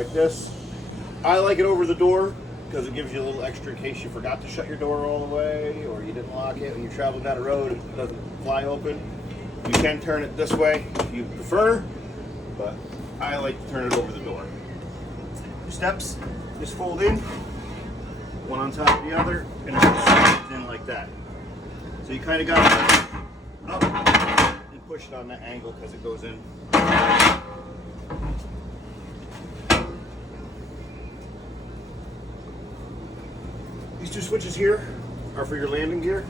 like this. I like it over the door because it gives you a little extra in case you forgot to shut your door all the way or you didn't lock it when you're traveling down the road, it doesn't fly open. You can turn it this way if you prefer, but I like to turn it over the door. Steps just fold in, one on top of the other, and it just in like that. So you kind of got to up and push it on that angle because it goes in. These two switches here are for your landing gear.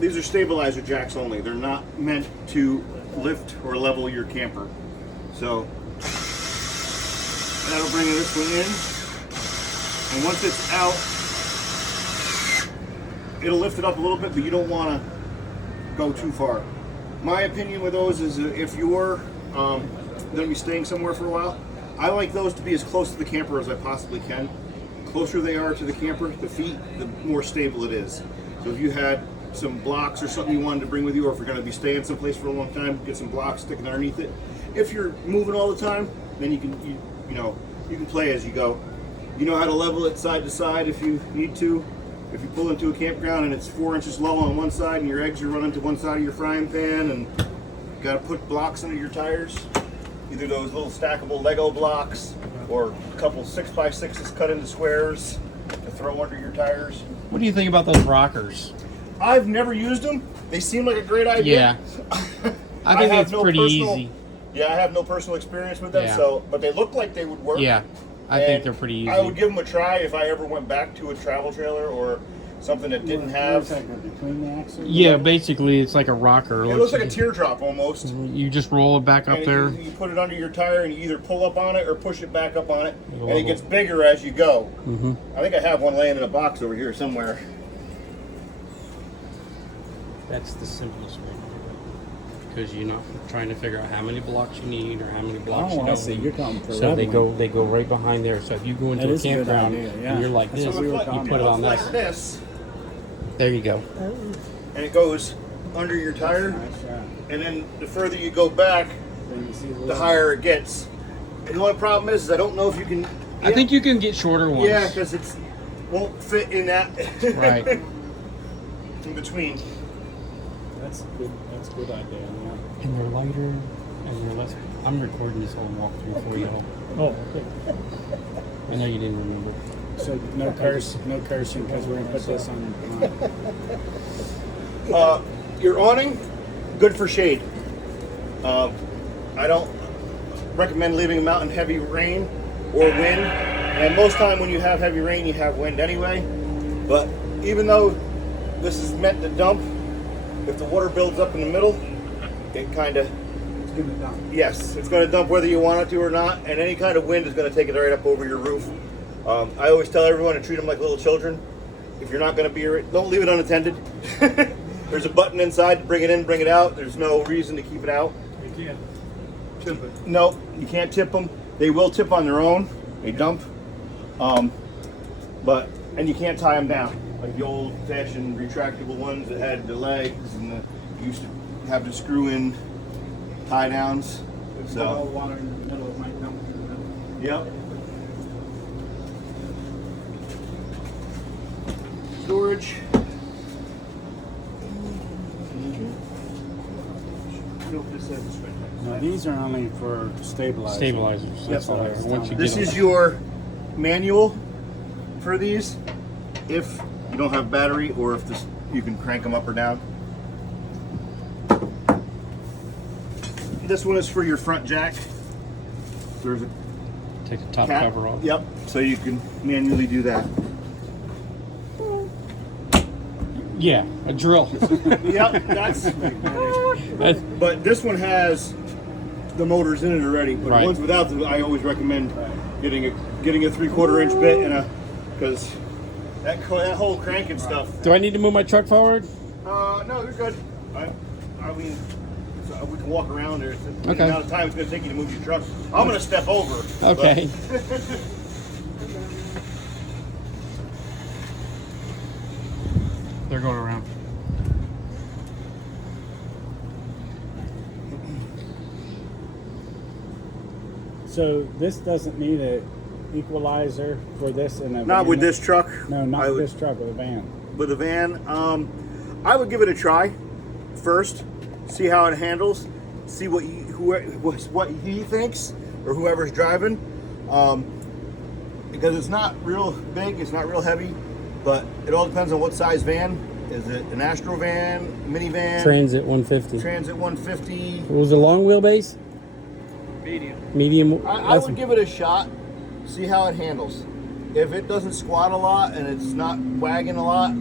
These are stabilizer jacks only. They're not meant to lift or level your camper. So that'll bring this one in. And once it's out, it'll lift it up a little bit, but you don't want to go too far. My opinion with those is if you're going to be staying somewhere for a while, I like those to be as close to the camper as I possibly can. The closer they are to the camper, the feet, the more stable it is. So if you had some blocks or something you wanted to bring with you, or if you're going to be staying someplace for a long time, get some blocks sticking underneath it. If you're moving all the time, then you can play as you go. You know how to level it side to side if you need to. If you pull into a campground and it's 4 inches low on one side and your eggs are running to one side of your frying pan and you got to put blocks under your tires, either those little stackable Lego blocks or a couple 6x6s cut into squares to throw under your tires. What do you think about those rockers? I've never used them. They seem like a great idea. Yeah. I think it's pretty easy. Yeah, I have no personal experience with them, but they look like they would work. Yeah, I think they're pretty easy. I would give them a try if I ever went back to a travel trailer or something that didn't have. Between the axles? Yeah, basically it's like a rocker. It looks like a teardrop almost. You just roll it back up there. You put it under your tire and you either pull up on it or push it back up on it, and it gets bigger as you go. Mm-hmm. I think I have one laying in a box over here somewhere. That's the simplest way. Because you're not trying to figure out how many blocks you need or how many blocks you don't need. You're talking for So they go right behind there. So if you go into a campground and you're like this, you put it on this. Like this. There you go. And it goes under your tire, and then the further you go back, the higher it gets. And the only problem is I don't know if you can. I think you can get shorter ones. Yeah, because it won't fit in that. Right. In between. That's good. That's a good idea. Yeah. And they're lighter, and they're less. I'm recording this whole walkthrough for you. Oh, okay. I know you didn't remember. So no cursing because we're gonna put this on. Your awning, good for shade. I don't recommend leaving them out in heavy rain or wind. And most time when you have heavy rain, you have wind anyway. But even though this is meant to dump, if the water builds up in the middle, it kind of... It's gonna dump. Yes, it's going to dump whether you want it to or not. And any kind of wind is going to take it right up over your roof. I always tell everyone to treat them like little children. If you're not going to be... Don't leave it unattended. There's a button inside to bring it in, bring it out. There's no reason to keep it out. You can't tip it. No, you can't tip them. They will tip on their own. They dump. And you can't tie them down. Like the old-fashioned retractable ones that had the legs and you used to have to screw in tie downs. So water in the middle, it might dump in the middle. Yep. Storage. No, these are only for stabilizers. Stabilizers. That's all. Once you This get is your manual for these. If you don't have battery, or if this, you can crank them up or down. This one is for your front jack. There's a take the top cap. cover off. Yep. So you can manually do that. Yeah, a drill. Yep. That's. But this one has the motors in it already. But Right. the ones without them, I always recommend getting a 3/4 inch bit and because that whole cranking stuff. Do I need to move my truck forward? No, you're good. I mean, so we can walk around there. The Okay. amount of time it's going to take you to move your truck. I'm going to step over. Okay. They're going around. So this doesn't need a equalizer for this in a Not van? with this truck. No, not I with would- this truck, with a van. With a van, I would give it a try first. See how it handles. See what he thinks or whoever's driving. Because it's not real big, it's not real heavy, but it all depends on what size van. Is it an Astro van, minivan, Transit 150. Transit 150? What was the long wheelbase? Medium. I would give it a shot, see how it handles. If it doesn't squat a lot and it's not wagging a lot,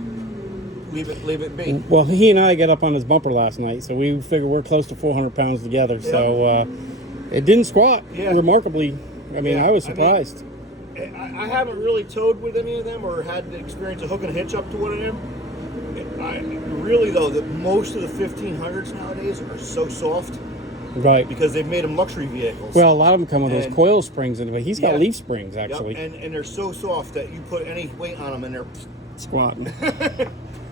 leave it be. Well, he and I got up on his bumper last night, so we figured we're close to 400 pounds together. So it didn't squat remarkably. I mean, I was surprised. I haven't really towed with any of them or had the experience of hooking a hitch up to one of them. Really though, that most of the 1500s nowadays are so soft Right. because they've made them luxury vehicles. Well, a lot of them come with those And- coil springs in it, but he's got Yeah. leaf springs Yep, actually. and they're so soft that you put any weight on them and they're. Squatting.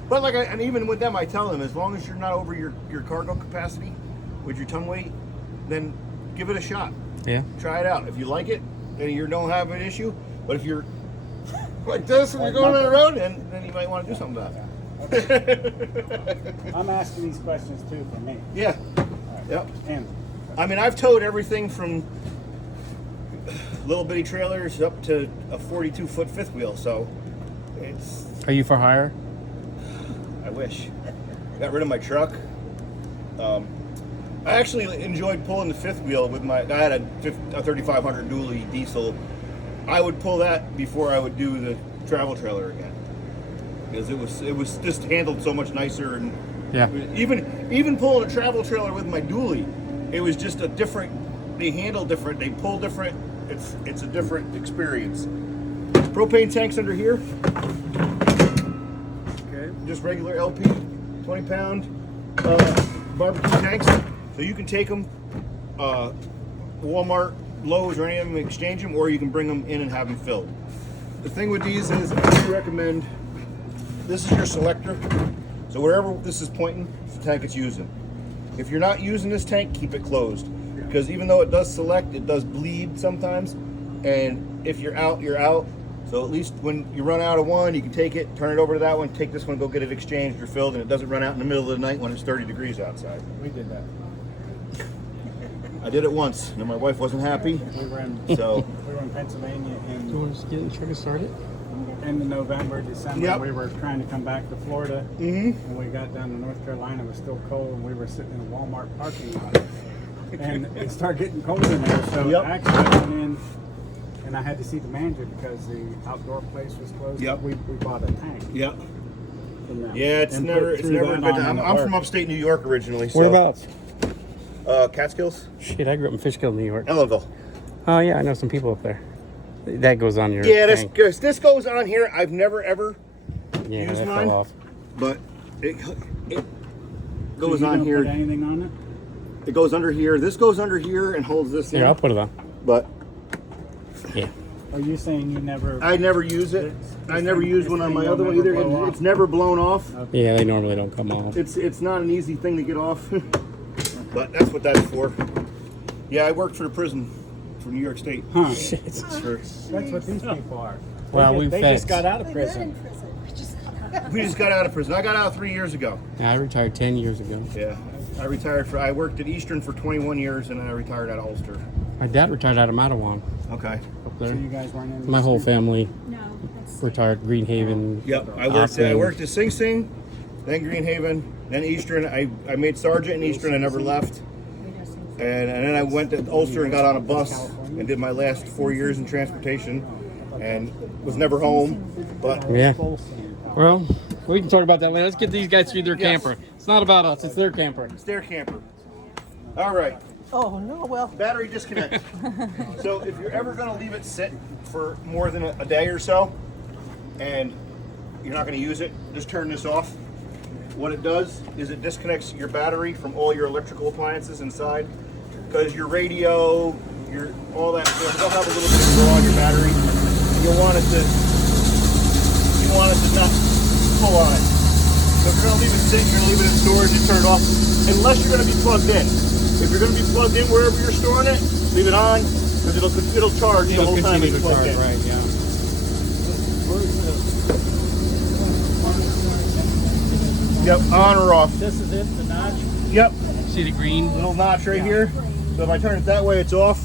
But and even with them, I tell them as long as you're not over your cargo capacity with your tongue weight, then give it a shot. Yeah. Try it out. If you like it, and you don't have an issue. But if you're like this and you're going on the road, then you might want to do something about it. I'm asking these questions too for me. Yeah. All right. Yep. And I mean, I've towed everything from little bitty trailers up to a 42-foot fifth wheel. So it's. Are you for hire? I wish. Got rid of my truck. I actually enjoyed pulling the fifth wheel with I had a 3500 dually diesel. I would pull that before I would do the travel trailer again. Because it was just handled so much nicer, and Yeah. even pulling a travel trailer with my dually, it was just a different. They handle different. They pull different. It's a different experience. Propane tanks under here. okay. Just regular LP, 20-pound barbecue tanks. So you can take them, Walmart, Lowe's, or any of them, exchange them, or you can bring them in and have them filled. The thing with these is I recommend. This is your selector. So wherever this is pointing, it's the tank it's using. If you're not using this tank, keep it closed. Because even though it does select, it does bleed sometimes. And if you're out, you're out. So at least when you run out of one, you can take it, turn it over to that one, take this one, go get it exchanged or filled, and it doesn't run out in the middle of the night when it's 30 degrees outside. We did that. I did it once, and my wife wasn't happy. We were in So Pennsylvania Do you in want to just get the truck started? end of November, December. Yep. We were trying to come back to Florida. Mhm. And we got down to North Carolina. It was still cold, and we were sitting in a Walmart parking lot. And it started getting cold in there. So Yep. actually, I went in, and I had to see the manager because the outdoor place was closed. Yep. We bought a tank yeah, from them. it's And never threw a that good on time. and it I'm from worked. upstate New York originally. So, Whereabouts? Catskills, Shit, I grew up in Fishkill, New York. Ellenville. Oh yeah, I know some people up there. That goes on your. Yeah, tank. this goes on here. I've never ever, Yeah, use that mine. fell off. but it So goes you on don't here. Put anything on it? It goes under here. This goes under here and holds this in. Here, I'll put it on. But Yeah. Are you saying you never? I never use it. I never thing- use this one on thing my will other one never either. blow off. It's never blown off. Yeah, they normally don't come off. It's not an easy thing to get off. But that's what that's for. Yeah, I worked for the prison for New York State. Huh? Shit. For- That's what these people are. Well, they we just, they feds. just got out of We're not in prison. prison. We just got out. we just got out of prison. I got out 3 years ago. Yeah, I retired 10 years ago. Yeah, I retired I worked at Eastern for 21 years, and then I retired out of Ulster. My dad retired out of Mattawan Okay. up So there. you guys weren't in. My whole family No, that's retired. Greenhaven. Yep. I Austin. worked at Sing Sing, then Greenhaven, then Eastern. I made sergeant in Eastern. I never left. we know some- And then I went to Ulster and got on a bus and did my last 4 years in transportation, and was never home. But Yeah. Well, we can talk about that later. Let's get these guys through their Yes. camper. It's not about us. It's their camper. it's their camper. All right. Oh, no, well. Battery disconnect. So if you're ever going to leave it sit for more than a day or so, and you're not going to use it, just turn this off. What it does is it disconnects your battery from all your electrical appliances inside, because your radio, your all that stuff, they'll have a little bit of draw on your battery. You'll want it to not pull on it. So if you're going to leave it sit, you're going to leave it in storage and turn it off, unless you're going to be plugged in. If you're going to be plugged in wherever you're storing it, leave it on. because it'll charge the whole time it's plugged in. right? Yeah. Yep, on or off. This is it, the notch. Yep, See the green? little notch right here. So if I turn it that way, it's off.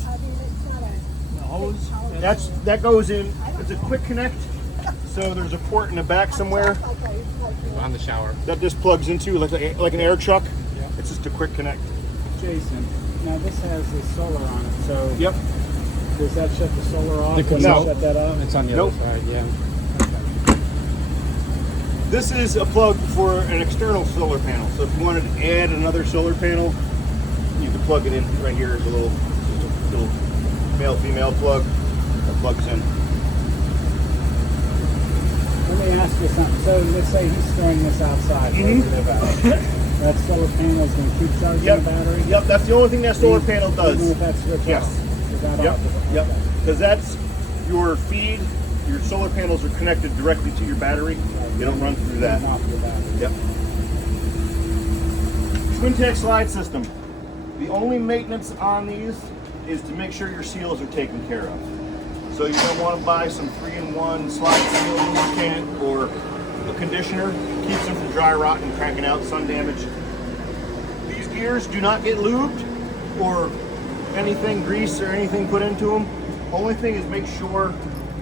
The hose. That goes in. It's a quick connect. So there's a port in the back somewhere On the shower. that this plugs into, like an air chuck. It's just a quick connect. Jason, now this has the solar on it, so Yep. does that shut the solar off? The Does No. that shut that off? It's on the Nope. other side, yeah. This is a plug for an external solar panel. So if you wanted to add another solar panel, you can plug it in right here as a little male-female plug that plugs in. Let me ask you something. So let's say he's storing this outside where we live out. That solar panel is going to keep charging the battery? Yep, that's the only thing that solar panel does. Even with that switch Yes. off? Is that Yep, off? yep. Because that's your feed. Your solar panels are connected directly to your battery. They don't run through that. Off your battery. Yep. Twin tech slide system. The only maintenance on these is to make sure your seals are taken care of. So you don't want to buy some 3-in-1 slide seal lubricant or a conditioner. Keeps them from dry rot and cracking out, sun damage. These gears do not get lubed or anything, grease or anything put into them. Only thing is make sure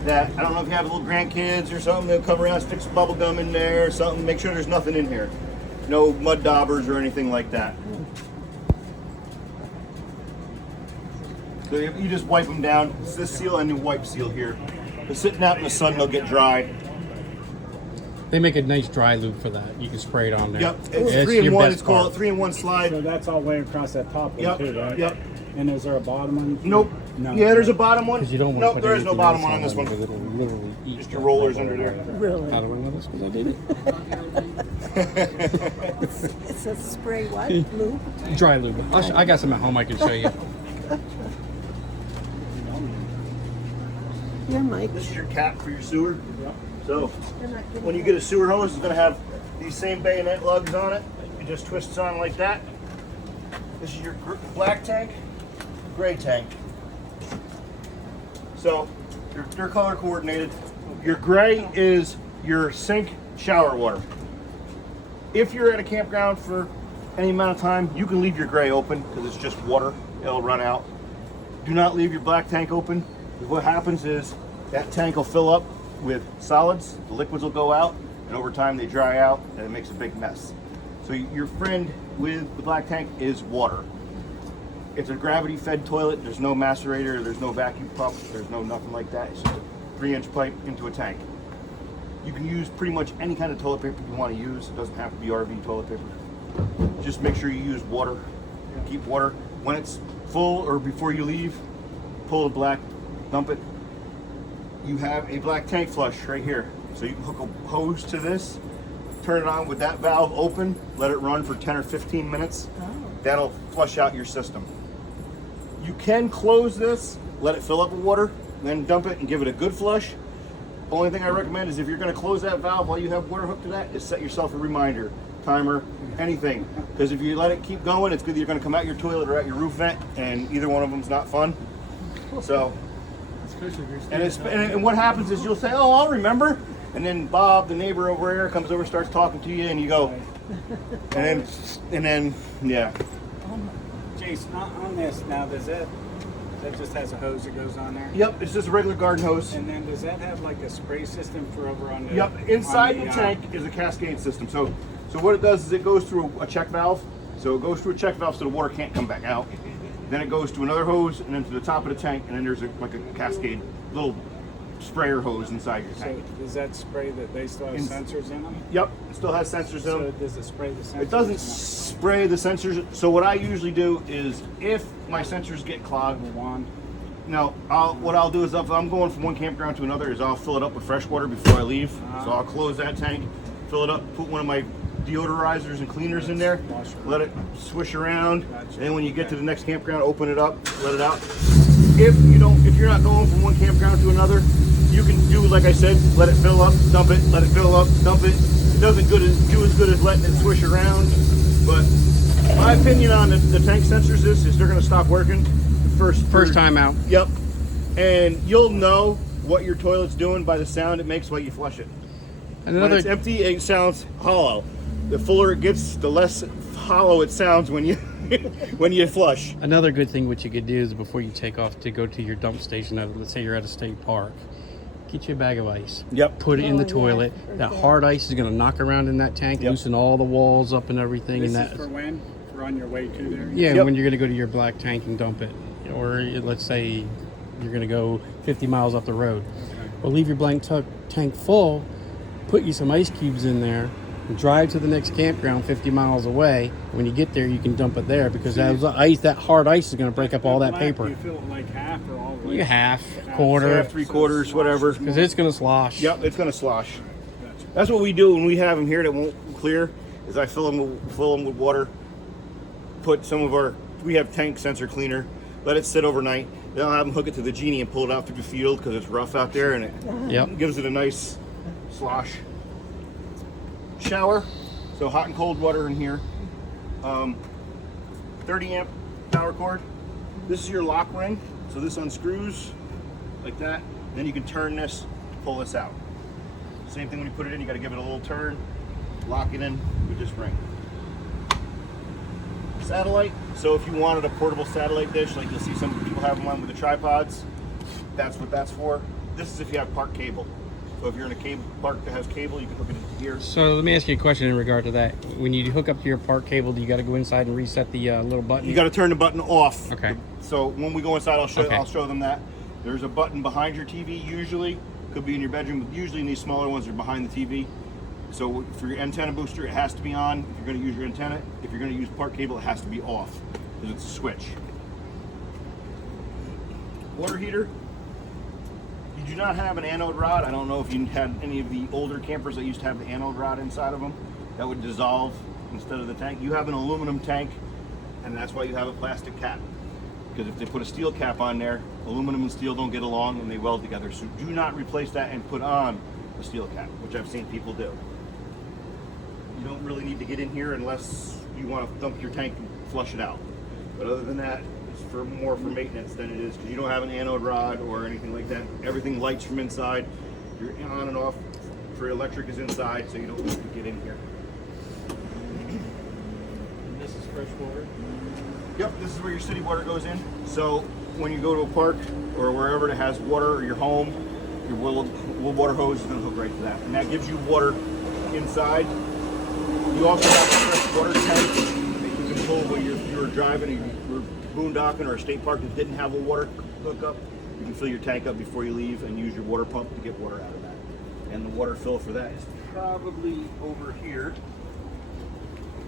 that, I don't know if you have little grandkids or something, they'll come around, stick some bubble gum in there or something. Make sure there's nothing in here. No mud daubers or anything like that. So you just wipe them down. It's this seal and the wipe seal here. They're sitting out in the sun, they'll get dry. They make a nice dry lube for that. You can spray it on there. Yep, it's your 3-in-1. best It's called part. 3-in-1 slide. So that's all the way across that top one Yep, too, right? yep. And is there a bottom one? Nope. No. Yeah, there's a bottom one. Because you don't want Nope, to put there is no anything bottom else one on this one. because it'll literally eat Just your that rollers rubber under there. right Really? How do I know this? Because I did It says spray what? Lube? it. Dry lube. I got some at home I can show you. Your mic. This is your cap for your sewer. Yep. So You're not giving when you get a sewer hose, it's going to have these same bayonet lugs on it. It just twists on like that. This is your black tank, gray tank. So they're color coordinated. Your gray is your sink shower water. If you're at a campground for any amount of time, you can leave your gray open because it's just water. It'll run out. Do not leave your black tank open. What happens is that tank will fill up with solids, the liquids will go out, and over time they dry out and it makes a big mess. So your friend with the black tank is water. It's a gravity fed toilet. There's no macerator, there's no vacuum pump, there's no nothing like that. It's just a 3-inch pipe into a tank. You can use pretty much any kind of toilet paper you want to use. It doesn't have to be RV toilet paper. Just make sure you use water. Keep water. When it's full or before you leave, pull the black, dump it. You have a black tank flush right here. So you can hook a hose to this, turn it on with that valve open, let it run for 10 or 15 minutes. That'll flush out your system. You can close this, let it fill up with water, then dump it and give it a good flush. Only thing I recommend is if you're going to close that valve while you have water hooked to that, is set yourself a reminder, timer, anything. Because if you let it keep going, it's either going to come out your toilet or out your roof vent, and either one of them's not fun. So, and what happens is you'll say, "Oh, I'll remember," and then Bob, the neighbor over here, comes over, starts talking to you, and you go, and then, yeah. Jason, on this now, does that just has a hose that goes on there? Yep, it's just a regular garden hose. And then does that have like a spray system for over on the? Yep, inside on the tank is a cascade system. So what it does is it goes through a check valve. So it goes through a check valve so the water can't come back out. Then it goes to another hose and then to the top of the tank, and then there's like a cascade little sprayer hose inside your So tank. does that spray that they still have sensors in them? Yep, it still has sensors in So them. does it spray the sensors? It doesn't spray the sensors. So what I usually do is if my sensors get clogged, The wand. no, what I'll do is if I'm going from one campground to another is I'll fill it up with fresh water before I leave. So I'll close that tank, fill it up, put one of my deodorizers and cleaners in there, let it swish around, and then when you get to the next campground, open it up, let it out. If you're not going from one campground to another, you can do like I said, let it fill up, dump it, let it fill up, dump it. It doesn't do as good as letting it swish around, but my opinion on the tank sensors is they're going to stop working the first First time out. Yep. And you'll know what your toilet's doing by the sound it makes while you flush it. And When it's empty, it sounds hollow. The fuller it gets, the less hollow it sounds when you when you flush. Another good thing what you could do is before you take off to go to your dump station, let's say you're at a state park, get you a bag of ice. Yep. Put it in the Oh, yeah, toilet. I That forget. hard ice is going to knock around in that tank, Yep. loosen all the walls up and everything. This and is that, for when? For on your way to there? yeah, Yep. when you're going to go to your black tank and dump it, or let's say you're going to go 50 miles up the road. Well, leave your blank tank full. Put you some ice cubes in there. Drive to the next campground 50 miles away. When you get there, you can dump it there because that hard ice is going to break up all that Black, paper. You fill it like half or all the way? You half, quarter, Half, 3/4, whatever. because it's going to slosh. Yep, it's gonna slosh. Gotcha. That's what we do when we have them here that won't clear. Is I fill them with water. Put some of we have tank sensor cleaner. Let it sit overnight. Then I'll have them hook it to the Genie and pull it out through the field because it's rough out there and it Yep. gives it a nice slosh. Shower, so hot and cold water in here. 30 amp power cord. This is your lock ring, so this unscrews like that. Then you can turn this to pull this out. Same thing when you put it in, you got to give it a little turn, lock it in with this ring. Satellite, so if you wanted a portable satellite dish, like you'll see some people have them on with the tripods, that's what that's for. This is if you have park cable. So if you're in a cable park that has cable, you can hook it into here. So let me ask you a question in regard to that. When you hook up to your park cable, do you got to go inside and reset the little button? You got to turn the button off. Okay. So when we go inside, I'll Okay. show them that. There's a button behind your TV usually. Could be in your bedroom, but usually in these smaller ones, they're behind the TV. So for your antenna booster, it has to be on. If you're going to use your antenna, if you're going to use park cable, it has to be off because it's a switch. Water heater. You do not have an anode rod. I don't know if you had any of the older campers that used to have the anode rod inside of them. That would dissolve instead of the tank. You have an aluminum tank, and that's why you have a plastic cap. Because if they put a steel cap on there, aluminum and steel don't get along and they weld together. So do not replace that and put on a steel cap, which I've seen people do. You don't really need to get in here unless you want to dump your tank and flush it out. But other than that, it's more for maintenance than it is because you don't have an anode rod or anything like that. Everything lights from inside. Your on and off for electric is inside, so you don't need to get in here. And this is fresh water? Yep, this is where your city water goes in. So when you go to a park or wherever that has water, or your home, your wood water hose is going to hook right to that. And that gives you water inside. You also have a fresh water tank that you can pull when you're driving and you're boondocking or a state park that didn't have a water hookup. You can fill your tank up before you leave and use your water pump to get water out of that. And the water fill for that is probably over here.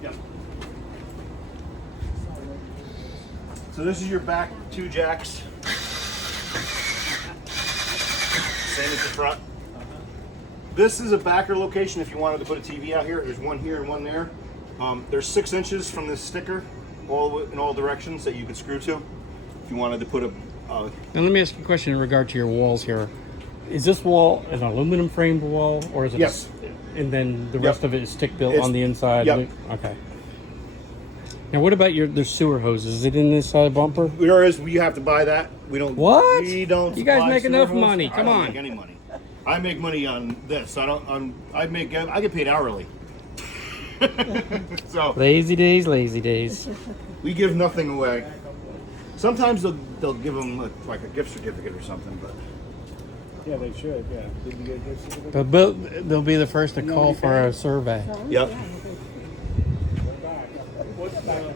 Yep. So this is your back 2 jacks. Same as the front. This is a backer location if you wanted to put a TV out here. There's one here and one there. There's 6 inches from this sticker in all directions that you could screw to. If you wanted to put a... Now let me ask you a question in regard to your walls here. Is this wall an aluminum framed wall, or is it? Yes. And then the Yep. rest of it is stick built It's- on the inside. yep. Okay. Now what about the sewer hoses? Is it in this bumper? There is, you have to buy that. We don't... What? We don't You guys supply make sewer enough hose. money. I Come don't on. make any money. I make money on this. I get paid hourly. So Lazy days, lazy days. we give nothing away. Sometimes they'll give them like a gift certificate or something, but Yeah, they should, yeah. Did you get a gift certificate? But they'll be the first to call for a survey. yep. What's the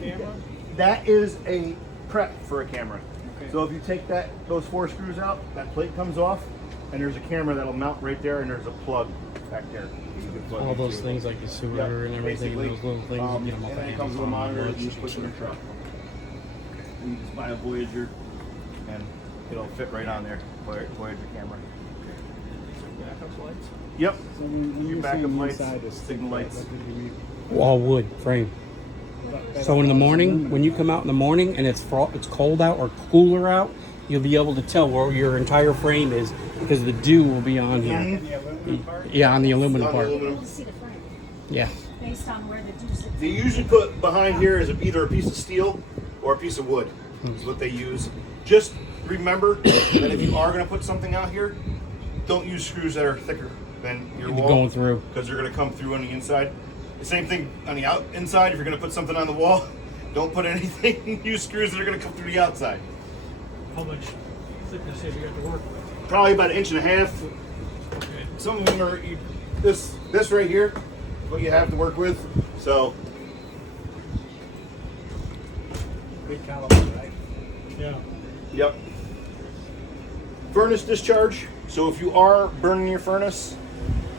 camera? That is a prep for a camera. Okay. So if you take those 4 screws out, that plate comes off, and there's a camera that'll mount right there, and there's a plug back there. that you can plug All those into. things like the sewer Yep, and everything, basically. those little things. You get them off And then the it comes with a Amazon monitor that list. you just put in your truck. You just buy a Voyager, and it'll fit right on there. Voyager camera. Backup lights? Yep. So when Your you're backup saying lights, inside is signal lights. what did you mean? All wood frame. So in the morning, when you come out in the morning and it's cold out or cooler out, you'll be able to tell where your entire frame is because the dew will be on here. The aluminum part? Yeah, on the aluminum On the part. aluminum. To see the frame Yeah. based on where the deuce is. They usually put behind here is either a piece of steel or a piece of wood. Is what they use. Just remember that if you are going to put something out here, don't use screws that are thicker than your wall. Going through. Because they're going to come through on the inside. The same thing on the inside. If you're going to put something on the wall, don't put anything, use screws that are going to come through the outside. How much thickness have you got to work with? Probably about 1.5 inches. Okay. Some of them are, this right here, what you have to work with. So, Big caliber, right? Yeah. yep. Furnace discharge. So if you are burning your furnace,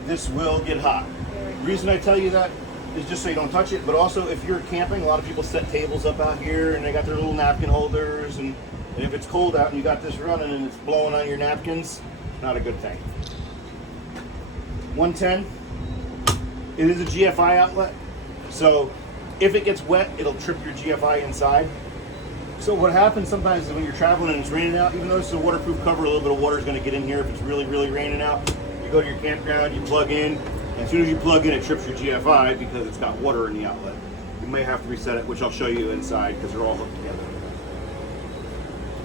this will get hot. The reason I tell you that is just so you don't touch it, but also if you're camping, a lot of people set tables up out here and they got their little napkin holders, and if it's cold out and you got this running and it's blowing on your napkins, not a good thing. 110, it is a GFI outlet, so if it gets wet, it'll trip your GFI inside. So what happens sometimes is when you're traveling and it's raining out, even though it's a waterproof cover, a little bit of water is going to get in here if it's really, really raining out. You go to your campground, you plug in, and as soon as you plug in, it trips your GFI because it's got water in the outlet. You may have to reset it, which I'll show you inside because they're all hooked together.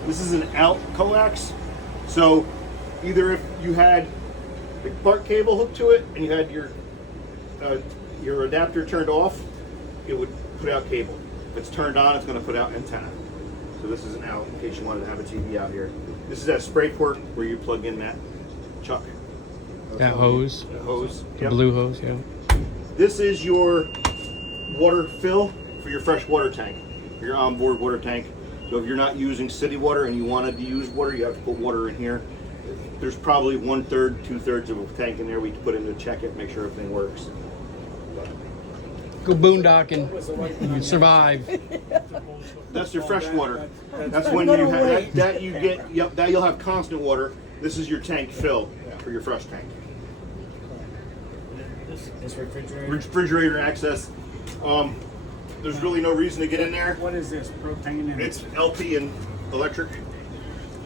This is an out coax, so either if you had the bark cable hooked to it and you had your adapter turned off, it would put out cable. If it's turned on, it's going to put out antenna. So this is an out in case you wanted to have a TV out here. This is that spray port where you plug in that chuck. That hose. The hose. The Yep. blue hose, yeah. This is your water fill for your fresh water tank, your onboard water tank. So if you're not using city water and you wanted to use water, you have to put water in here. There's probably 1/3, 2/3 of a tank in there we put in to check it, make sure everything works. Go boondocking. You survive. That's your fresh water. That's when you have that you get. Yep, that you'll have constant water. This is your tank fill for your fresh tank. This refrigerator. Refrigerator access. There's really no reason to get in there. What is this? Propane and It's LP and electric.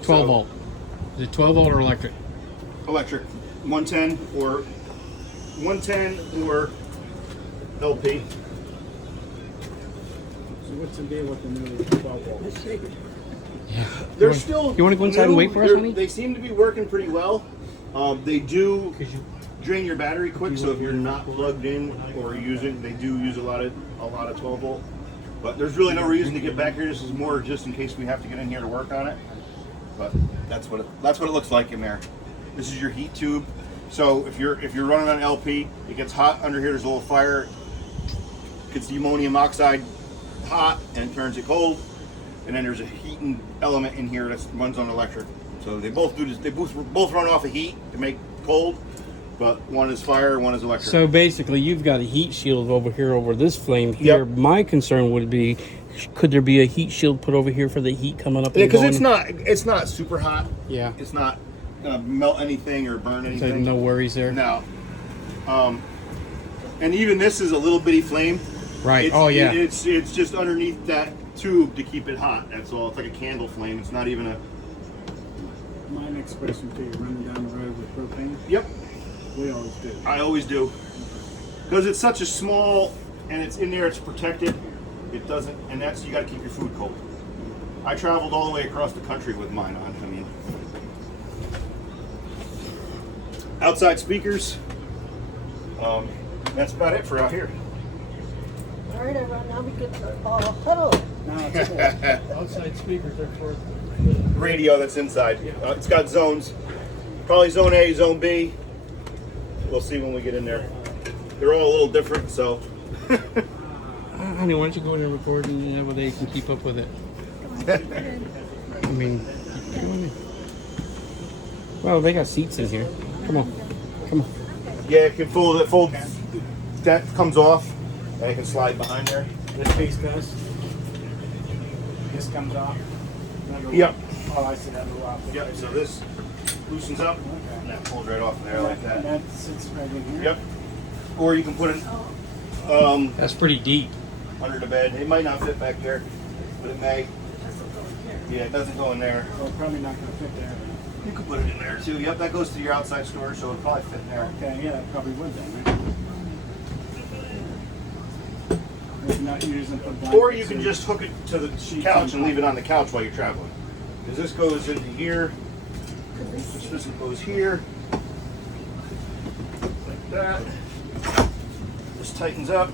12 So, volt. Is it 12 volt or electric? Electric. 110 or LP. So what's the deal with the new 12 volt? They're still. You wanna go inside and wait for us, honey? They seem to be working pretty well. They do drain your battery quick, so if you're not plugged in or using, they do use a lot of 12 volt. But there's really no reason to get back here. This is more just in case we have to get in here to work on it. But that's what it looks like in there. This is your heat tube. So if you're running on LP, it gets hot under here. There's a little fire. Gets the ammonium oxide hot and it turns it cold. And then there's a heating element in here that runs on electric. So they both do this. They both run off of heat to make cold, but one is fire, one is electric. So basically, you've got a heat shield over here over this flame here. Yep. My concern would be, could there be a heat shield put over here for the heat coming up? Because and it's not super hot. Yeah. It's not gonna melt anything or burn So anything. no worries there. No. And even this is a little bitty flame. Right. It's, Yeah. It's just underneath that tube to keep it hot. That's all. It's like a candle flame. It's not even a. My next question to you, running down the road with propane? Yep. We always do. I always do. Because it's such a small, and it's in there. It's protected. It doesn't, and that's you got to keep your food cold. I traveled all the way across the country with mine on. I mean, outside speakers. That's about it for out here. All right, everyone, now we get to huddle. No, it's okay. Outside speakers are for Radio that's inside. It's got zones. Probably zone A, zone B. We'll see when we get in there. They're all a little different, so. Honey, why don't you go in and record and that way they can keep up with it? I mean, keep doing it. Well, they got seats in here. Come on. Come on. Yeah, it can fold. That comes off, and it can slide behind there. This piece does. This comes off. Another Yep. one. Oh, I see that little off. Yep. So this loosens up, and that pulls right off there like And that. that sits right in here. Yep. Or you can put it That's pretty deep. under the bed. It might not fit back there, but it may. Yeah, it doesn't go in there. Well, probably not going to fit there. You could put it in there too. Yep, that goes to your outside storage, so it'll probably fit in there. Okay, yeah, that probably would then, right? If you're not using for blankets Or you can just hook it to the couch and leave it on the couch while you're traveling. Because this goes into here. This goes here. Like that. This tightens up.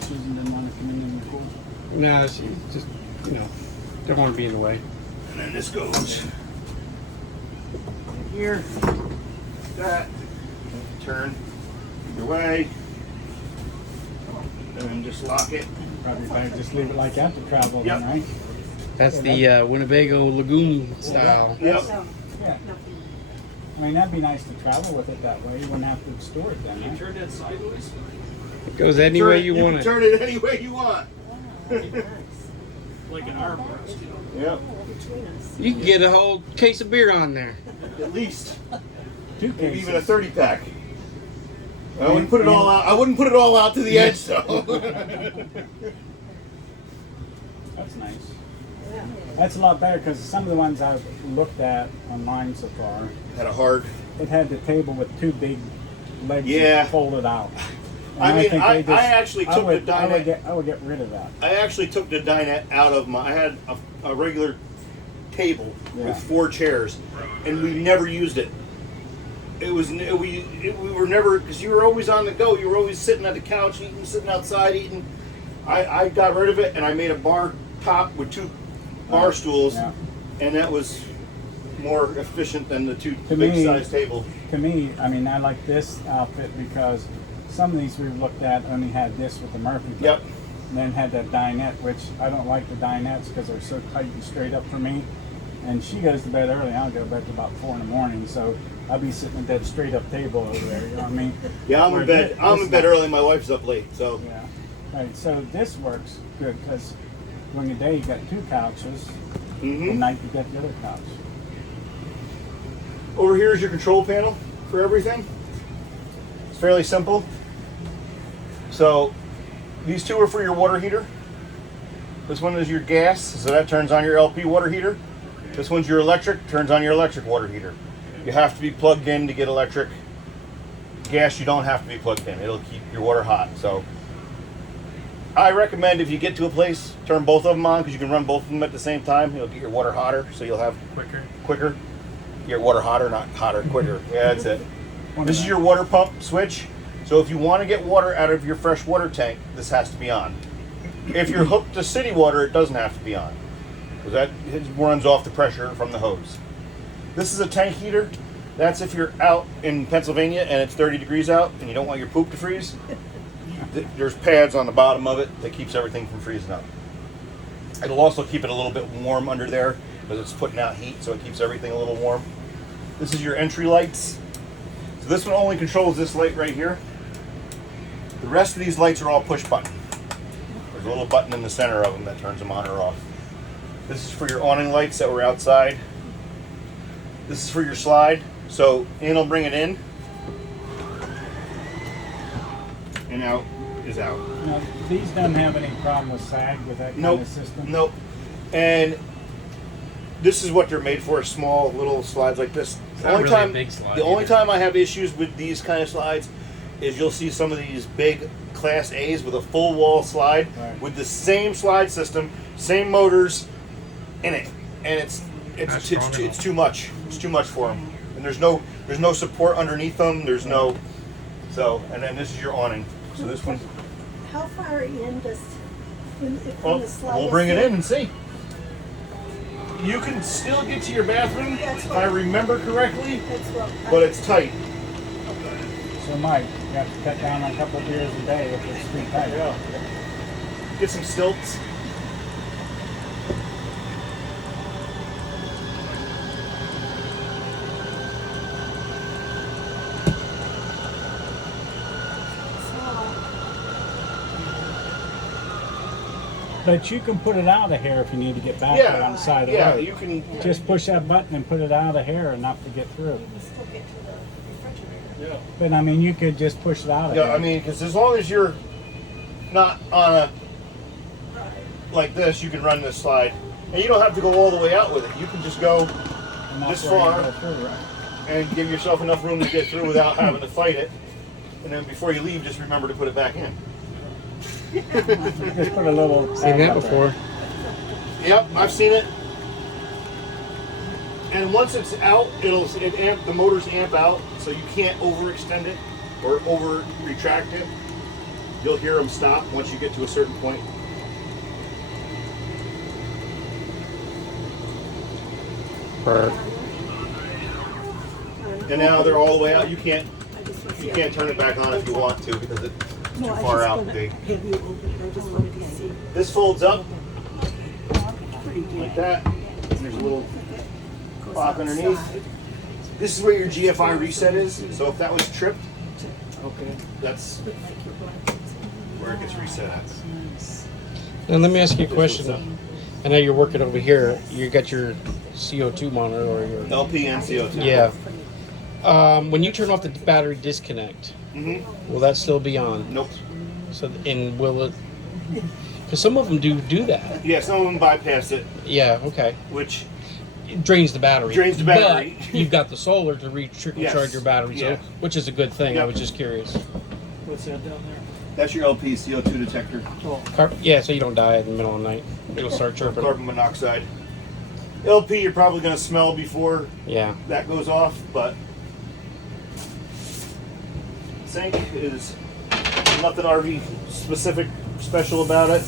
Susan didn't want to come in the pool. Nah, she just, don't want to be in the way. And then this goes in here. Like that. Turn either way. And then just lock it. Probably better just leave it like that to travel Yep. then, right? That's the Winnebago Lagoon style. Yep. Yeah. I mean, that'd be nice to travel with it that way. You wouldn't have to store it then, right? Turn that sideways. It goes any way you want can it. turn it any way you want. Like an armrest, Yep. Between us. You can get a whole case of beer on there. At least. Two Maybe cases. even a 30 pack. I wouldn't put it all out. I wouldn't put it all out to the edge though. That's nice. Yeah. That's a lot better because some of the ones I've looked at online so far, Had a hard. it had the table with two big legs Yeah. folded out. And I mean, think I they just- actually took would, the dinette. I would get rid of that. I actually took the dinette out of my. I had a regular table Yeah. with 4 chairs, and we never used it. It was we were never, because you were always on the go. You were always sitting at the couch eating, sitting outside eating. I got rid of it and I made a bar top with 2 bar stools, Yeah. and that was more efficient than the 2 To big me- size table. To me, I mean, I like this outfit because some of these we've looked at only had this with the Murphy. Yep. And then had that dinette, which I don't like the dinettes because they're so tight and straight up for me. And she goes to bed early. I'll go to bed at about 4 in the morning, so I'll be sitting at that straight up table over there. You know what I mean? Yeah, I'm Where in bed. thi- I'm this in bed one- early. My wife's up late, so Yeah. Right. So this works good because during the day you got 2 couches. At Mhm. night you got the other couch. Over here is your control panel for everything. It's fairly simple. So these 2 are for your water heater. This one is your gas, so that turns on your LP water heater. This one's your electric, turns on your electric water heater. You have to be plugged in to get electric. Gas, you don't have to be plugged in. It'll keep your water hot. So I recommend if you get to a place, turn both of them on because you can run both of them at the same time. It'll get your water hotter, so you'll have quicker. Get your water hotter, not hotter, quicker. Yeah, that's it. This is your water pump switch. So if you want to get water out of your fresh water tank, this has to be on. If you're hooked to city water, it doesn't have to be on, because that it runs off the pressure from the hose. This is a tank heater. That's if you're out in Pennsylvania and it's 30 degrees out and you don't want your poop to freeze. There's pads on the bottom of it that keeps everything from freezing up. It'll also keep it a little bit warm under there because it's putting out heat, so it keeps everything a little warm. This is your entry lights. So this one only controls this light right here. The rest of these lights are all push button. There's a little button in the center of them that turns them on or off. This is for your awning lights that were outside. This is for your slide. So in will bring it in, and out is out. Now, these don't have any problem with sag with that kind Nope. of system. Nope. And this is what they're made for, small little slides like this. The not only really a time, big slide the only either. time I have issues with these kind of slides is you'll see some of these big Class A's with a full wall slide Right. with the same slide system, same motors in it, and it's too much. It's too much for them, and there's no support underneath them. There's no and then this is your awning. So this one, How far in does when well, the slide we'll is bring it in and see. You can still get to your bathroom, That's if what- I remember correctly, That's what. but it's tight. So Mike, you have to cut down on a couple of beers a day if it's too tight. Get some stilts. But you can put it out of here if you need to get back there on the side of the road. you can. Just push that button and put it out of here enough to get through. You still get to the refrigerator. But I mean, you could just push it out of Yeah, here. I mean, because as long as you're not on a like this, you can run this slide, and you don't have to go all the way out with it. You can just go And that's this where you far. go through, right? and give yourself enough room to get through without having to fight it. And then before you leave, just remember to put it back in. Just put a little. Seen that before. Yep, I've seen it. And once it's out, the motors amp out, so you can't overextend it or over retract it. You'll hear them stop once you get to a certain point. And now they're all the way out. You can't turn it back on if you want to because it's too far out. This folds up like that. And there's a little lock underneath. This is where your GFI reset is. So if that was tripped, that's where it gets reset at. Now let me ask you a question. I know you're working over here. You got your CO2 monitor or your LP and CO2. Yeah. When you turn off the battery disconnect, will that still be on? Nope. So and will it? Because some of them do that. Yeah, some of them bypass it, Yeah. Okay. which It drains the battery. Drains the battery. But you've got the solar to recharge Yes. your battery, so Yeah. which is a good thing. I Yep. was just curious. What's that down there? that's your LP CO2 detector. Yeah, so you don't die in the middle of the night. It'll start chirping. Carbon monoxide. LP, you're probably going to smell before Yeah. that goes off, but sink is nothing RV specific special about it.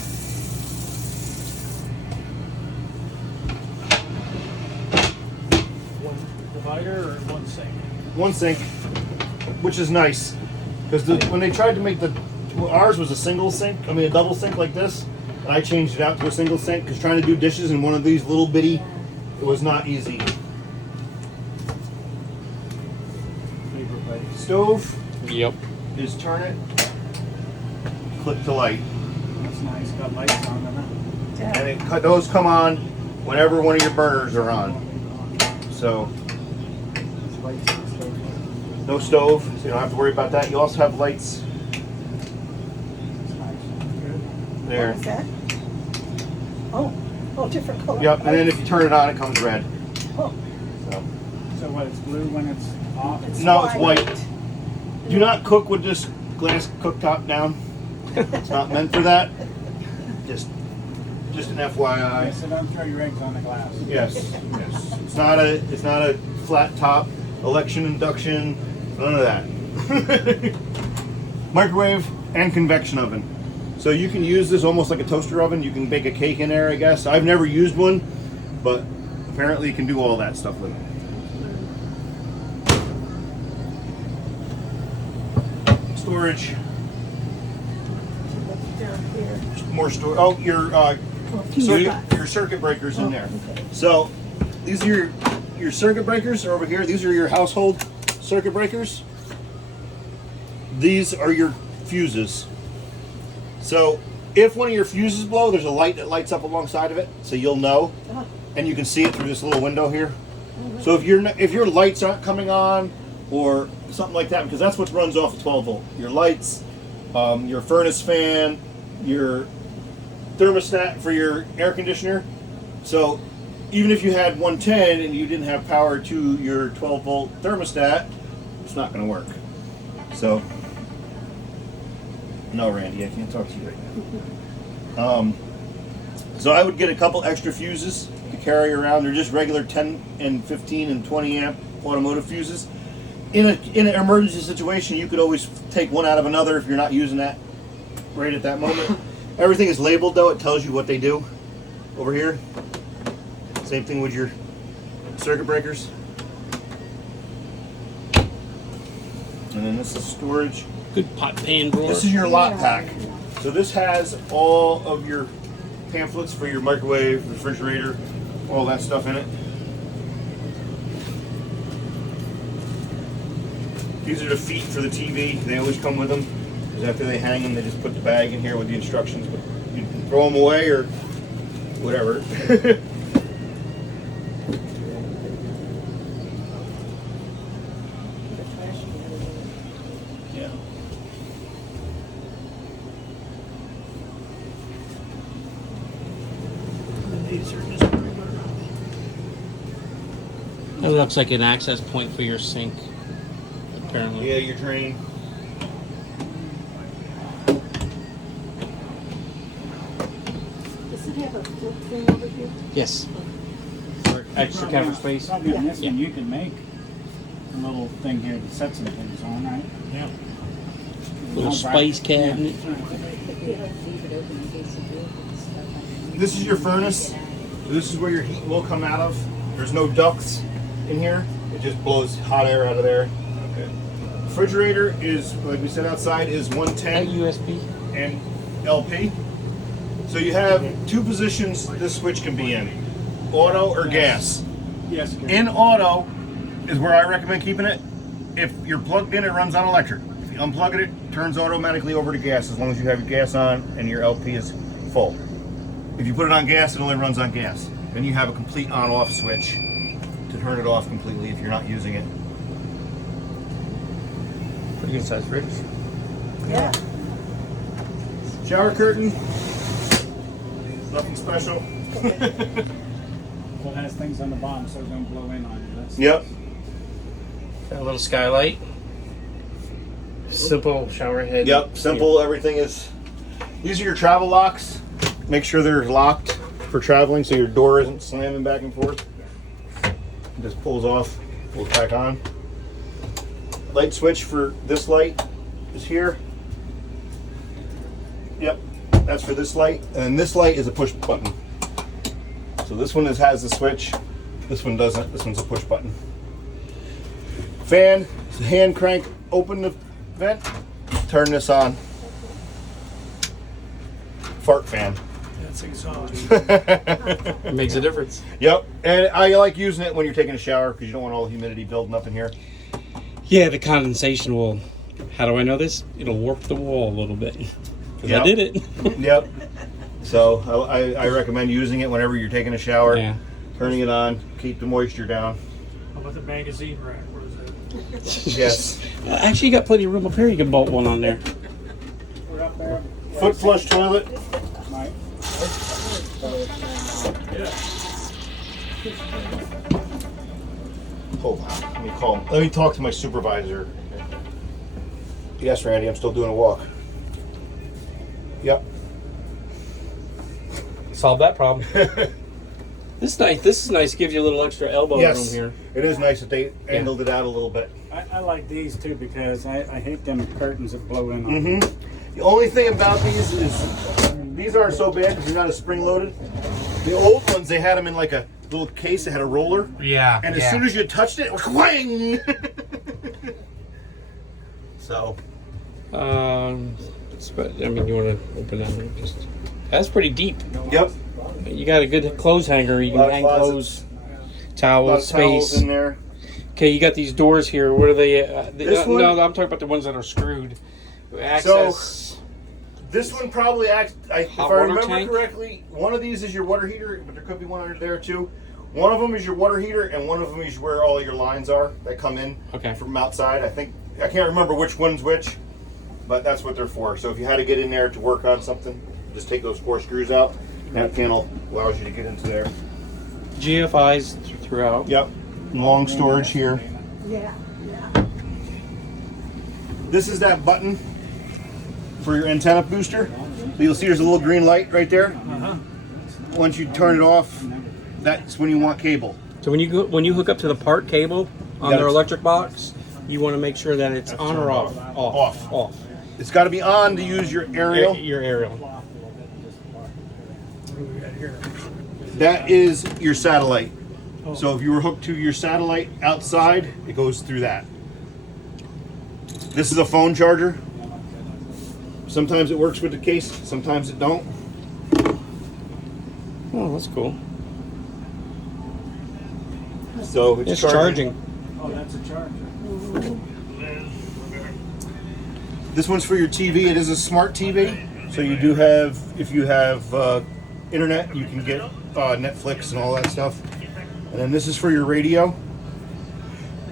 One divider or one sink? One sink, which is nice because when they tried to make ours was a single sink, a double sink like this, and I changed it out to a single sink because trying to do dishes in one of these little bitty, it was not easy. Stove Yep. is turn it, click to light, That's nice. Got lights on them. and those come on whenever one of your burners are on. So no stove, so you don't have to worry about that. You also have lights there. What is that? Oh, different color. Yep, and then if you turn it on, it comes red. Oh, So. So what? It's blue when it's off. No, it's white. Do not cook with this glass cooktop down. It's not meant for that. Just an FYI. So don't throw your eggs on the glass. Yes, yes. It's not a flat top, election induction, none of that. Microwave and convection oven. So you can use this almost like a toaster oven. You can bake a cake in there, I guess. I've never used one, but apparently you can do all that stuff with it. Storage. down here. More storage. Oh, your circuit breakers in there. Okay. So these are your circuit breakers are over here. These are your household circuit breakers. These are your fuses. So if one of your fuses blow, there's a light that lights up alongside of it, so you'll know, and you can see it through this little window here. So if your lights aren't coming on or something like that, because that's what runs off a 12 volt. Your lights, your furnace fan, your thermostat for your air conditioner. So even if you had 110 and you didn't have power to your 12 volt thermostat, it's not going to work. So no, Randy, I can't talk to you right now. So I would get a couple extra fuses to carry around. They're just regular 10 and 15 and 20 amp automotive fuses. In an emergency situation, you could always take one out of another if you're not using that right at that moment. Everything is labeled though. It tells you what they do over here. Same thing with your circuit breakers. And then this is storage. Good pot pan drawer. This is your lot pack. So this has all of your pamphlets for your microwave, refrigerator, all that stuff in it. These are the feet for the TV. They always come with them. Because after they hang them, they just put the bag in here with the instructions. But you can throw them away or whatever. Yeah. These are just regular. That looks like an access point for your sink, apparently. Yeah, your drain. Does it have a flip thing over here? Yes. Extra counter space. Probably on this Yeah. one, you can make a little thing here to set some things on, right? Yeah. Little spice cabinet. This is your furnace. This is where your heat will come out of. There's no ducts in here. It just blows hot air out of there. Okay. Refrigerator is, like we said outside, is That 110 USB. and LP. So you have two positions this switch can be in, auto or gas. Yes. Gary. In auto is where I recommend keeping it. If you're plugged in, it runs on electric. If you unplug it, it turns automatically over to gas as long as you have your gas on and your LP is full. If you put it on gas, it only runs on gas. Then you have a complete on-off switch to turn it off completely if you're not using it. Pretty good size fridge. Yeah. Shower curtain, nothing special. Well, it has things on the bottom so it don't blow in on you. That's Yep. Got a little skylight. Simple shower head. Yep, simple, everything is. These are your travel locks. Make sure they're locked for traveling so your door isn't slamming back and forth. It just pulls off, pulls back on. Light switch for this light is here. Yep, that's for this light. And this light is a push button. So this one has the switch. This one doesn't. This one's a push button. Fan, hand crank, open the vent, turn this on. Fart fan. That's exhaust. It makes a difference. Yep, and I like using it when you're taking a shower because you don't want all the humidity building up in here. Yeah, the condensation will. How do I know this? It'll warp the wall a little bit. Because Yep. I did it. Yep. So I recommend using it whenever you're taking a shower, Yeah. turning it on, keep the moisture down. How about the magazine rack? Where is that? Yes. Actually, you got plenty of room up here. You can bolt one on there. We're up there. Foot flush toilet. Right. Hold on. Let me call him. Let me talk to my supervisor. Yes, Randy, I'm still doing a walk. Yep. Solve that problem. This is nice. This is nice. Gives you a little extra elbow Yes. room here. It is nice that they angled it out a little bit. I like these too because I hate them curtains that blow in on me. The only thing about these is these aren't so bad because they're not as spring loaded. The old ones, they had them in like a little case that had a roller. Yeah. And as soon as you touched it, whang! So, I mean, you want to open that one? Just that's pretty deep. yep. You got a good clothes hanger. You A lot can of hang closets. clothes, A lot towels, of towels space. in there. Okay, you got these doors here. What are they? This one? No, I'm talking about the ones that are screwed. Access. This one probably acts. If I Hot water remember tank? correctly, one of these is your water heater, but there could be one under there too. One of them is your water heater, and one of them is where all your lines are that come in Okay. from outside. I can't remember which one's which, but that's what they're for. So if you had to get in there to work on something, just take those 4 screws out. That panel allows you to get into there. GFIs throughout. Yep. Long storage here. Yeah. Yeah. This is that button for your antenna booster. So you'll see there's a little green light right there. Once you turn it off, that's when you want cable. So when you hook up to the part cable on Yeah. their electric box, you want to make sure that it's on or off. Off. Off. It's got to be on to use your aerial. Your aerial. What do we got here? That is your satellite. So if you were hooked to your satellite outside, it goes through that. This is a phone charger. Sometimes it works with the case, sometimes it don't. Oh, that's cool. So It's charging. Oh, that's a charger. This one's for your TV. It is a smart TV. So you do have, if you have internet, you can get Netflix and all that stuff. And then this is for your radio.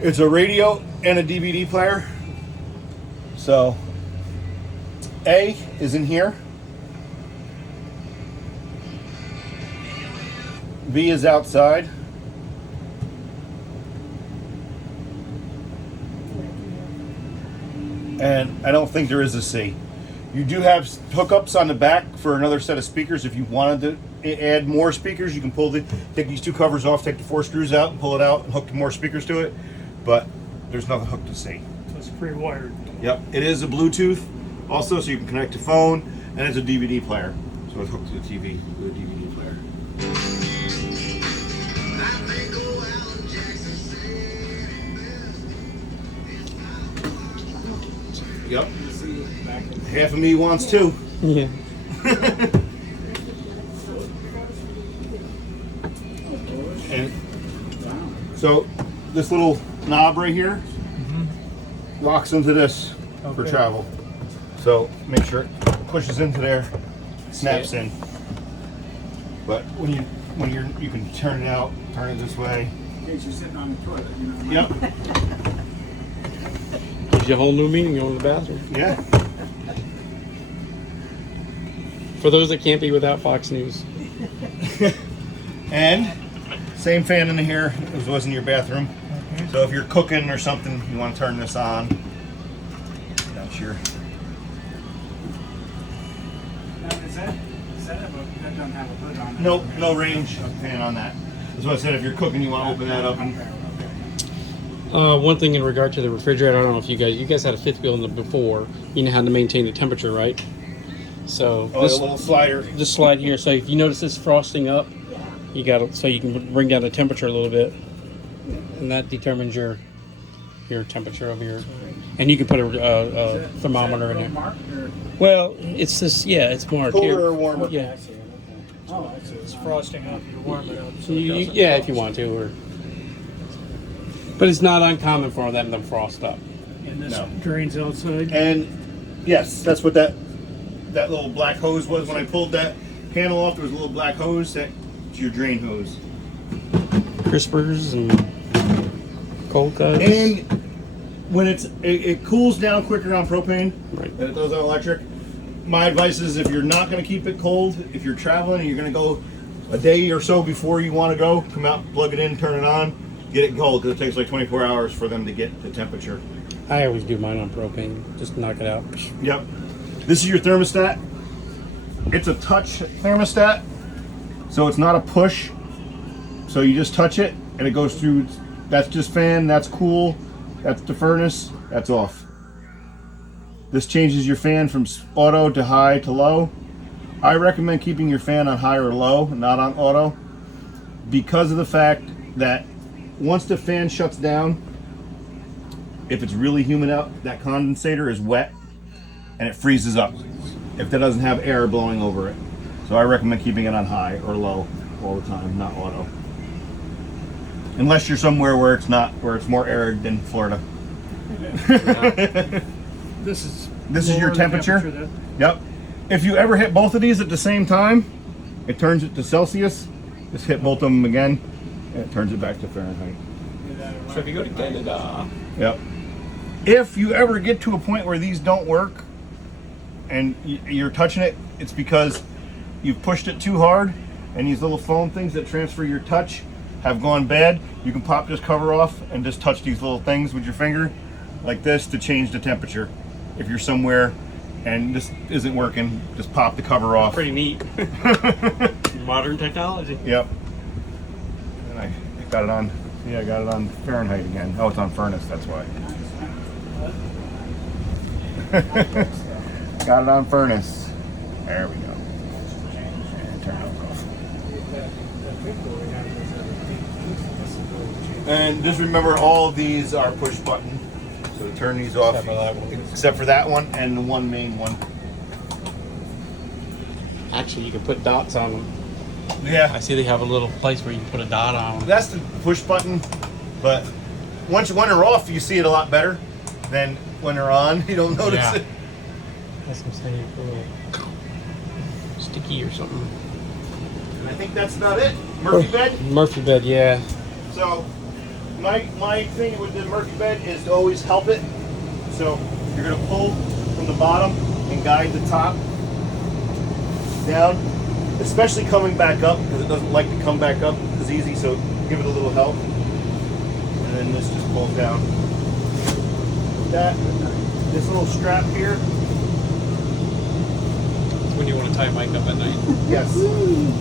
It's a radio and a DVD player. So A is in here. B is outside. And I don't think there is a C. You do have hookups on the back for another set of speakers if you wanted to add more speakers, you can take these two covers off, take the 4 screws out and pull it out and hook more speakers to it. But there's nothing hooked to C. So it's pre-wired. Yep, it is a Bluetooth also, so you can connect to phone, and it's a DVD player. So it's hooked to the TV with a DVD player. Yep. Half of me wants two. Yeah. And so this little knob right here locks into this for Okay. travel. So make sure it pushes into there, snaps in. But you can turn it out, turn it this way. In case you're sitting on the toilet, you know. Yep. Gives you a whole new meaning going to the bathroom. Yeah. For those that can't be without Fox News. And same fan in here as was in your bathroom. So if you're cooking or something, you want to turn this on. That's your. Now, is that that doesn't have a hood on it? Nope, no range fan on that. That's what I said. If you're cooking, you want to open that up and. One thing in regard to the refrigerator, I don't know if you guys had a fifth wheel in the before. You know how to maintain the temperature, right? So Oh, the little slider. this slide here. So if you notice this frosting up, you got it. So you can bring down the temperature a little bit, and that determines your temperature of your. And you can put a thermometer in there. Mark, or? Well, it's this. Yeah, it's more Colder or warmer? Yeah. I see it, okay. Oh, I see. It's frosting up, you warm it up. So You- it doesn't yeah, if frost. you want to, or. But it's not uncommon for them to frost up. And this No. drains outside. And yes, that's what that little black hose was. When I pulled that panel off, there was a little black hose. That's your drain hose. Crispers and cold cuts. And when it cools down quicker on propane Right. than it does on electric. My advice is if you're not going to keep it cold, if you're traveling and you're going to go a day or so before you want to go, come out, plug it in, turn it on, get it cold because it takes like 24 hours for them to get the temperature. I always do mine on propane. Just knock it out. Yep. This is your thermostat. It's a touch thermostat, so it's not a push. So you just touch it and it goes through. That's just fan, that's cool, that's the furnace, that's off. This changes your fan from auto to high to low. I recommend keeping your fan on high or low, not on auto, because of the fact that once the fan shuts down, if it's really humid out, that condensator is wet and it freezes up if that doesn't have air blowing over it. So I recommend keeping it on high or low all the time, not auto. Unless you're somewhere where it's more arid than Florida. This is Your lower the temperature. then. Yep. If you ever hit both of these at the same time, it turns it to Celsius. Just hit both of them again, and it turns it back to Fahrenheit. So if you go to Canada. Yep. If you ever get to a point where these don't work and you're touching it, it's because you've pushed it too hard and these little foam things that transfer your touch have gone bad. You can pop this cover off and just touch these little things with your finger like this to change the temperature. If you're somewhere and this isn't working, just pop the cover off. Pretty neat. Modern technology. Yep. And I got it on. Yeah, I got it on Fahrenheit again. Oh, it's on furnace. That's why. Got it on furnace. There we go. And turn it off. And just remember, all of these are push button. So turn these off, except for that one and the one main one. Actually, you can put dots on them. Yeah. I see they have a little place where you can put a dot on them. That's the push button, but when they're off, you see it a lot better than when they're on. You don't notice Yeah. it. That's what I'm saying. A little sticky or something. And I think that's about it. Murphy bed. Murphy bed, yeah. So my thing with the Murphy bed is to always help it. So you're gonna pull from the bottom and guide the top down, especially coming back up because it doesn't like to come back up as easy. So give it a little help, and then this just pulls down. This little strap here. When when you want to tie Mike up at night. Yes.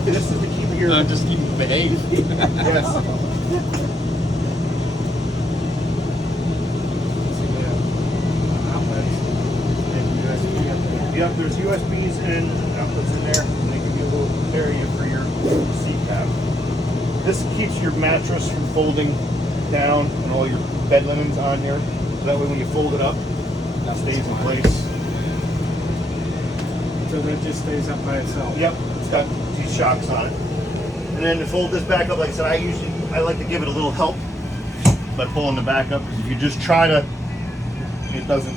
This is to keep it here. Just keep him behave. Yes. Yep, there's USBs and outlets in there, and they give you a little area for your seat cap. This keeps your mattress from folding down and all your bed linens on here. So that way when you fold it up, it stays in place. So that just stays up by itself. Yep, it's got these shocks on it. And then to fold this back up, like I said, I like to give it a little help by pulling the back up, because if you just try to, it doesn't.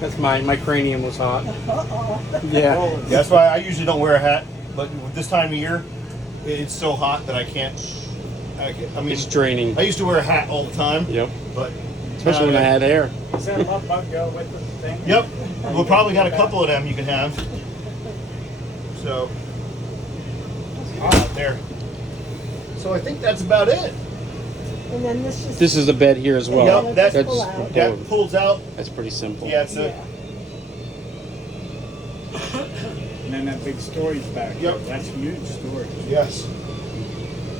That's my cranium was hot. Uh-oh. Yeah. That's why I usually don't wear a hat, but this time of year, it's so hot that I can't. I mean, It's draining. I used to wear a hat all the time. Yep. But Especially when I had hair. Does that love bug go with the thing? Yep. We'll probably got a couple of them you can have. So. There. So I think that's about it. And then this just. This is the bed here as well. Yep, that's- pull out. That pulls out. That's pretty simple. Yeah, it's a. Yeah. And then that big storage back there. Yep. That's huge storage. Yes.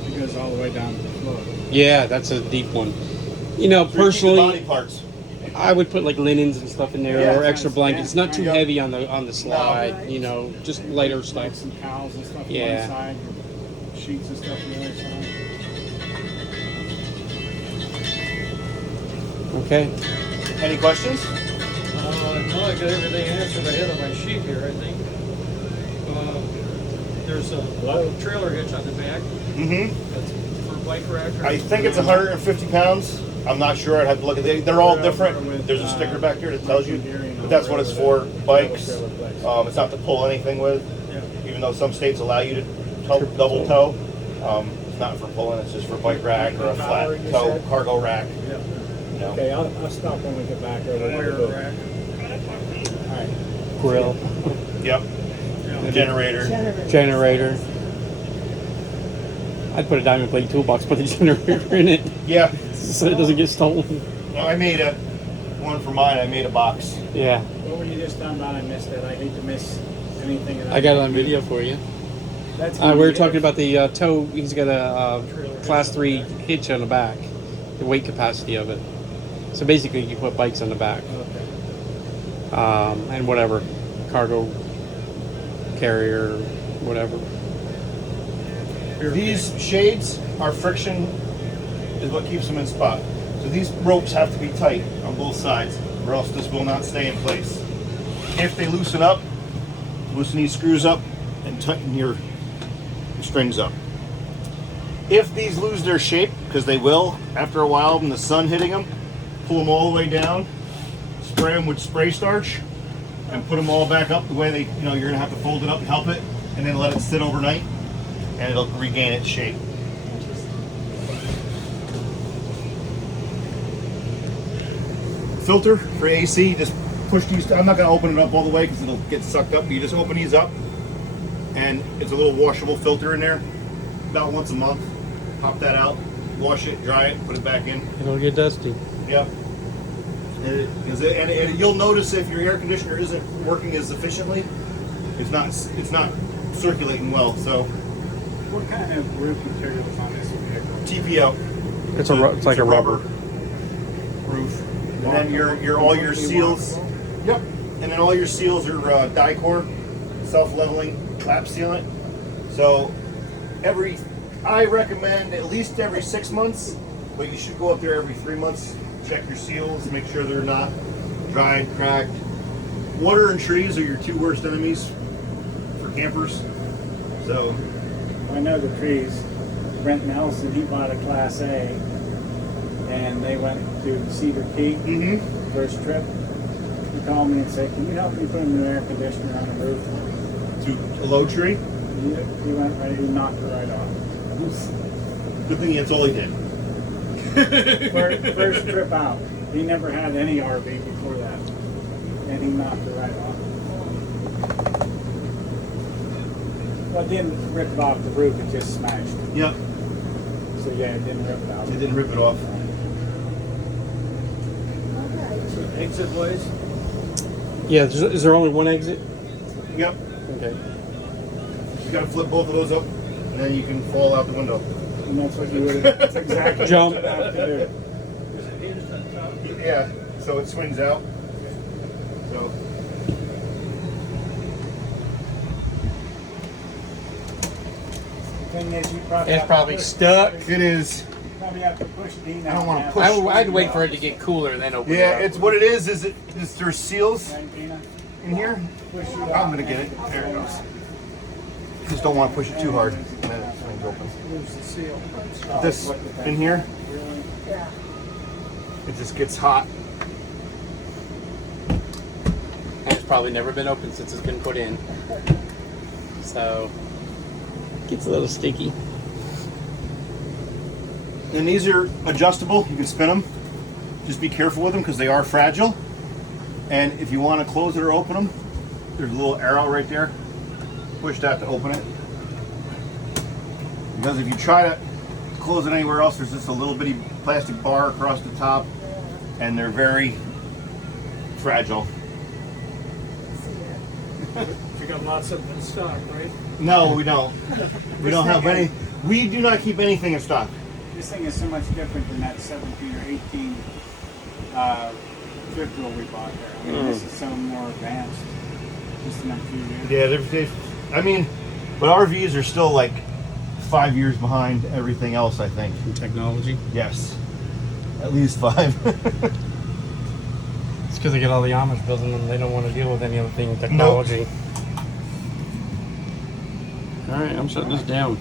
It goes all the way down to the floor. Yeah, that's a deep one. You know, For the body personally, parts. I would put like linens and stuff in there, Yeah, or extra blankets. It's not too Yep. heavy on the slide. No. You know, just lighter Like stuff. some towels and stuff Yeah. on one side, sheets and stuff on the other side. Okay. Any questions? No, I got everything answered ahead of my sheet here, I think. There's a low trailer hitch on the back. Mm-hmm. That's for bike rack. Or I think it's 150 pounds. I'm not sure. I'd have to look at it. They're all different. There's a sticker back here that tells you, but that's what it's for. Bikes. It's not to pull anything with, Yeah. even though some states allow you to double tow. It's not for pulling. It's just for bike rack or a flat tow cargo rack. Yeah. You know. Okay, I'll stop when we get back over Wire there. rack. All right. Grill, Yep. Yeah. Generator. generator. I'd put a diamond plate toolbox, put the generator in it, Yeah. so it doesn't get stolen. Well, I made one for mine. I made a box. Yeah, What were you just talking about? I missed it. I hate to miss anything. that I got it on video for you. That's We were talking about the tow. He's got a class 3 hitch on the back, the weight capacity of it. So basically, you put bikes on the back, Okay. and whatever cargo carrier, whatever. These shades are friction is what keeps them in spot. So these ropes have to be tight on both sides, or else this will not stay in place. If they loosen up, loosen these screws up and tighten your strings up. If these lose their shape, because they will after a while from the sun hitting them, pull them all the way down, spray them with spray starch, and put them all back up the way they, you're gonna have to fold it up and help it, and then let it sit overnight, and it'll regain its shape. Filter for AC, just push these. I'm not gonna open it up all the way because it'll get sucked up. But you just open these up, and it's a little washable filter in there. About once a month, pop that out, wash it, dry it, put it back in. It'll get dusty. Yep. And you'll notice if your air conditioner isn't working as efficiently, it's not circulating well. So What kind of roof material is on this vehicle? TPO. It's like a rubber. roof, and then all your seals. Yep. And then all your seals are Dicor, self-leveling lap sealant. So I recommend at least every 6 months, but you should go up there every 3 months. Check your seals, make sure they're not dried, cracked. Water and trees are your two worst enemies for campers. So I know the trees. Brent Nelson, he bought a Class A, and they went to Cedar Key, first trip. He called me and said, "Can you help me put a new air conditioner on the roof?" to a low tree, He went right, he knocked it right off. good thing that's all he did. First trip out. He never had any RV before that, and he knocked it right off. Well, it didn't rip it off the roof, it just smashed it. Yep. So yeah, it didn't rip it out. It didn't rip it off. Exit ways. Yeah, is there only one exit? Yep. Okay. You gotta flip both of those up, and then you can fall out the window. And that's what you would. That's exactly Jump. what you have to do. Yeah, so it swings out. So Thing is, you probably It's have probably to push, stuck. it is. Probably have to push Dena. I don't wanna down. push- I'd wait for it to get cooler and then open it Yeah, up. it's what it is. There's seals Right, Dena? in here. Push you I'm out. gonna get it. There it goes. Just don't want to push it too hard, and then it swings open. Lose the seal. This in here, Really? Yeah. it just gets hot. And it's probably never been opened since it's been put in. So gets a little sticky. And these are adjustable. You can spin them. Just be careful with them because they are fragile. And if you want to close it or open them, there's a little arrow right there. Push that to open it. Because if you try to close it anywhere else, there's just a little bitty plastic bar across the top, and they're very fragile. You got lots of them in stock, right? No, we don't. We don't have any. We do not keep anything in stock. This thing is so much different than that 17 or 18 fifth wheel we bought there. I mean, this is so more advanced. Just in a few years. Yeah, I mean, but RVs are still like 5 years behind everything else, I think. In technology. Yes. At least 5. It's because they get all the Amish building them. They don't want to deal with any other thing technology. All right, I'm shutting this down.